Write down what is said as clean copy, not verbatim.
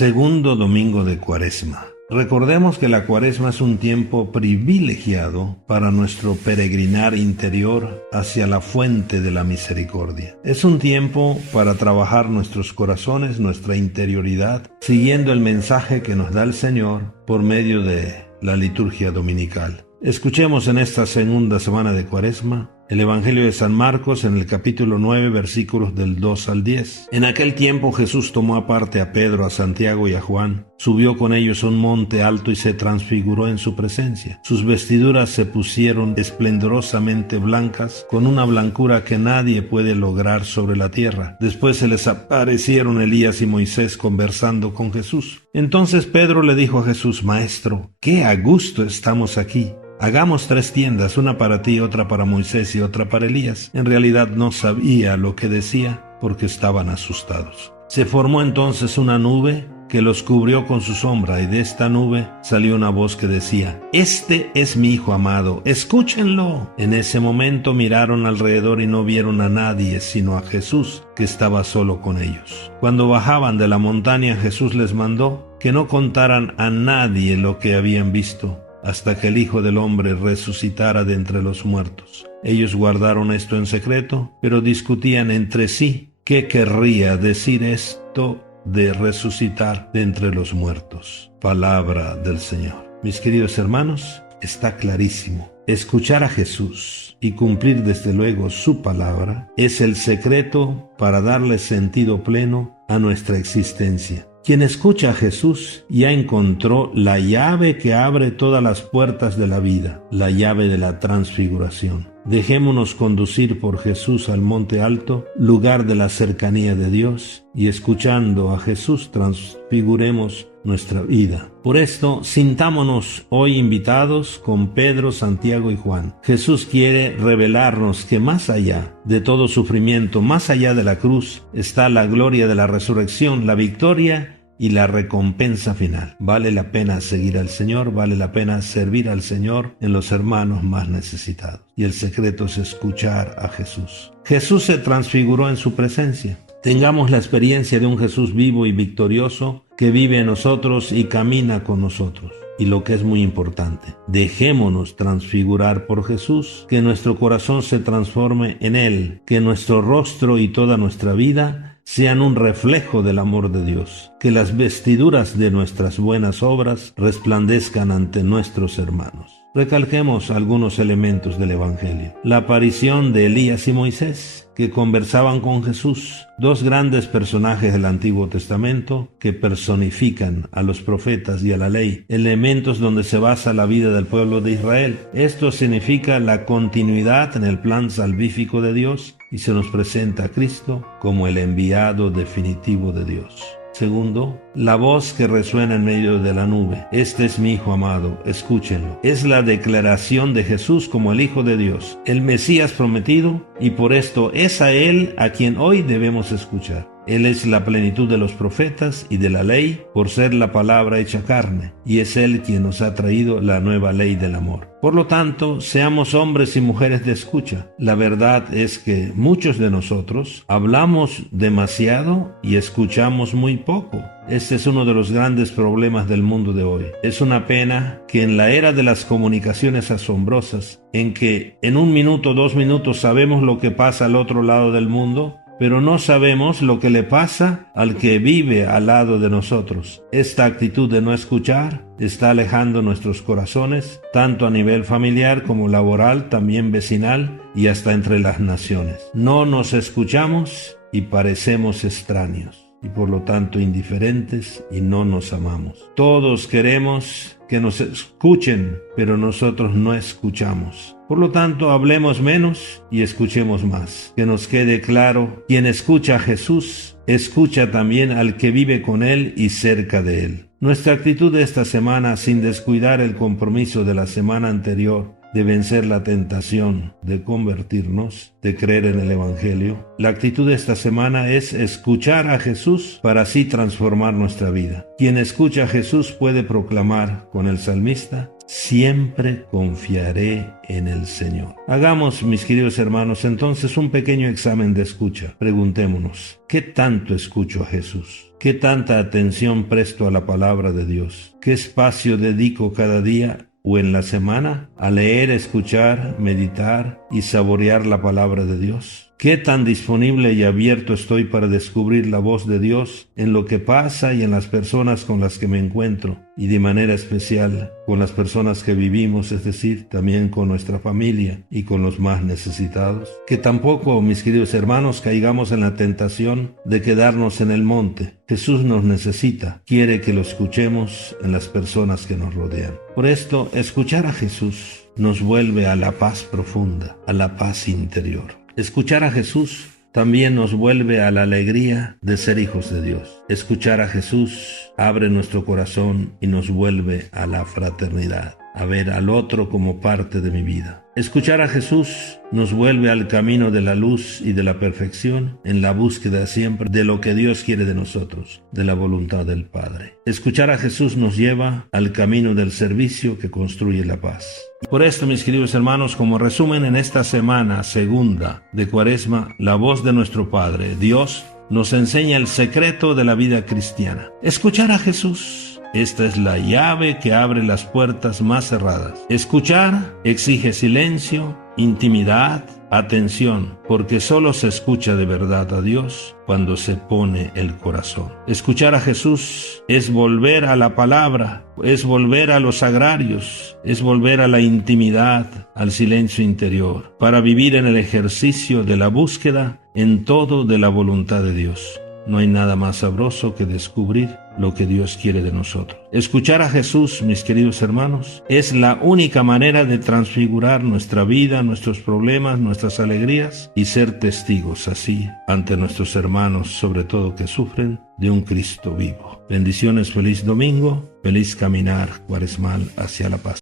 Segundo domingo de Cuaresma. Recordemos que la Cuaresma es un tiempo privilegiado para nuestro peregrinar interior hacia la fuente de la misericordia. Es un tiempo para trabajar nuestros corazones, nuestra interioridad, siguiendo el mensaje que nos da el Señor por medio de la liturgia dominical. Escuchemos en esta segunda semana de Cuaresma el Evangelio de San Marcos en el capítulo 9, versículos del 2 al 10. En aquel tiempo Jesús tomó aparte a Pedro, a Santiago y a Juan, subió con ellos a un monte alto y se transfiguró en su presencia. Sus vestiduras se pusieron esplendorosamente blancas, con una blancura que nadie puede lograr sobre la tierra. Después se les aparecieron Elías y Moisés conversando con Jesús. Entonces Pedro le dijo a Jesús: Maestro, qué a gusto estamos aquí. Hagamos 3 tiendas, una para ti, otra para Moisés y otra para Elías. En realidad no sabía lo que decía porque estaban asustados. Se formó entonces una nube que los cubrió con su sombra, y de esta nube salió una voz que decía: Este es mi Hijo amado, escúchenlo. En ese momento miraron alrededor y no vieron a nadie sino a Jesús, que estaba solo con ellos. Cuando bajaban de la montaña, Jesús les mandó que no contaran a nadie lo que habían visto, hasta que el Hijo del Hombre resucitara de entre los muertos. Ellos guardaron esto en secreto, pero discutían entre sí qué querría decir esto de resucitar de entre los muertos. Palabra del Señor. Mis queridos hermanos, está clarísimo. Escuchar a Jesús y cumplir desde luego su palabra es el secreto para darle sentido pleno a nuestra existencia. Quien escucha a Jesús ya encontró la llave que abre todas las puertas de la vida, la llave de la transfiguración. Dejémonos conducir por Jesús al monte alto, lugar de la cercanía de Dios, y escuchando a Jesús transfiguremos nuestra vida. Por esto, sintámonos hoy invitados con Pedro, Santiago y Juan. Jesús quiere revelarnos que más allá de todo sufrimiento, más allá de la cruz, está la gloria de la resurrección, la victoria y la recompensa final. Vale la pena seguir al Señor, vale la pena servir al Señor en los hermanos más necesitados. Y el secreto es escuchar a Jesús. Jesús se transfiguró en su presencia. Tengamos la experiencia de un Jesús vivo y victorioso que vive en nosotros y camina con nosotros. Y lo que es muy importante, dejémonos transfigurar por Jesús, que nuestro corazón se transforme en Él, que nuestro rostro y toda nuestra vida sean un reflejo del amor de Dios, que las vestiduras de nuestras buenas obras resplandezcan ante nuestros hermanos. Recalquemos algunos elementos del Evangelio. La aparición de Elías y Moisés, que conversaban con Jesús, 2 grandes personajes del Antiguo Testamento que personifican a los profetas y a la ley, elementos donde se basa la vida del pueblo de Israel. Esto significa la continuidad en el plan salvífico de Dios y se nos presenta a Cristo como el enviado definitivo de Dios. Segundo, la voz que resuena en medio de la nube. Este es mi Hijo amado, escúchenlo. Es la declaración de Jesús como el Hijo de Dios, el Mesías prometido, y por esto es a Él a quien hoy debemos escuchar. Él es la plenitud de los profetas y de la ley, por ser la palabra hecha carne, y es Él quien nos ha traído la nueva ley del amor. Por lo tanto, seamos hombres y mujeres de escucha. La verdad es que muchos de nosotros hablamos demasiado y escuchamos muy poco. Este es uno de los grandes problemas del mundo de hoy. Es una pena que en la era de las comunicaciones asombrosas, en que en 1 minuto, 2 minutos sabemos lo que pasa al otro lado del mundo, pero no sabemos lo que le pasa al que vive al lado de nosotros. Esta actitud de no escuchar está alejando nuestros corazones, tanto a nivel familiar como laboral, también vecinal y hasta entre las naciones. No nos escuchamos y parecemos extraños, y por lo tanto indiferentes, y no nos amamos. Todos queremos que nos escuchen, pero nosotros no escuchamos. Por lo tanto, hablemos menos y escuchemos más. Que nos quede claro, quien escucha a Jesús, escucha también al que vive con Él y cerca de Él. Nuestra actitud de esta semana, sin descuidar el compromiso de la semana anterior, de vencer la tentación de convertirnos, de creer en el Evangelio. La actitud de esta semana es escuchar a Jesús para así transformar nuestra vida. Quien escucha a Jesús puede proclamar con el salmista: siempre confiaré en el Señor. Hagamos, mis queridos hermanos, entonces un pequeño examen de escucha. Preguntémonos, ¿qué tanto escucho a Jesús? ¿Qué tanta atención presto a la palabra de Dios? ¿Qué espacio dedico cada día o en la semana a leer, escuchar, meditar y saborear la palabra de Dios? ¿Qué tan disponible y abierto estoy para descubrir la voz de Dios en lo que pasa y en las personas con las que me encuentro, y de manera especial con las personas que vivimos, es decir, también con nuestra familia y con los más necesitados? Que tampoco, mis queridos hermanos, caigamos en la tentación de quedarnos en el monte. Jesús nos necesita, quiere que lo escuchemos en las personas que nos rodean. Por esto, escuchar a Jesús nos vuelve a la paz profunda, a la paz interior. Escuchar a Jesús también nos vuelve a la alegría de ser hijos de Dios. Escuchar a Jesús abre nuestro corazón y nos vuelve a la fraternidad, a ver al otro como parte de mi vida. Escuchar a Jesús nos vuelve al camino de la luz y de la perfección, en la búsqueda siempre de lo que Dios quiere de nosotros, de la voluntad del Padre. Escuchar a Jesús nos lleva al camino del servicio que construye la paz. Por esto, mis queridos hermanos, como resumen, en esta semana segunda de Cuaresma, la voz de nuestro Padre, Dios, nos enseña el secreto de la vida cristiana. Escuchar a Jesús. Esta es la llave que abre las puertas más cerradas. Escuchar exige silencio, intimidad, atención, porque solo se escucha de verdad a Dios cuando se pone el corazón. Escuchar a Jesús es volver a la palabra, es volver a los sagrarios, es volver a la intimidad, al silencio interior, para vivir en el ejercicio de la búsqueda en todo de la voluntad de Dios. No hay nada más sabroso que descubrir lo que Dios quiere de nosotros. Escuchar a Jesús, mis queridos hermanos, es la única manera de transfigurar nuestra vida, nuestros problemas, nuestras alegrías y ser testigos así ante nuestros hermanos, sobre todo que sufren, de un Cristo vivo. Bendiciones, feliz domingo, feliz caminar cuaresmal hacia la paz.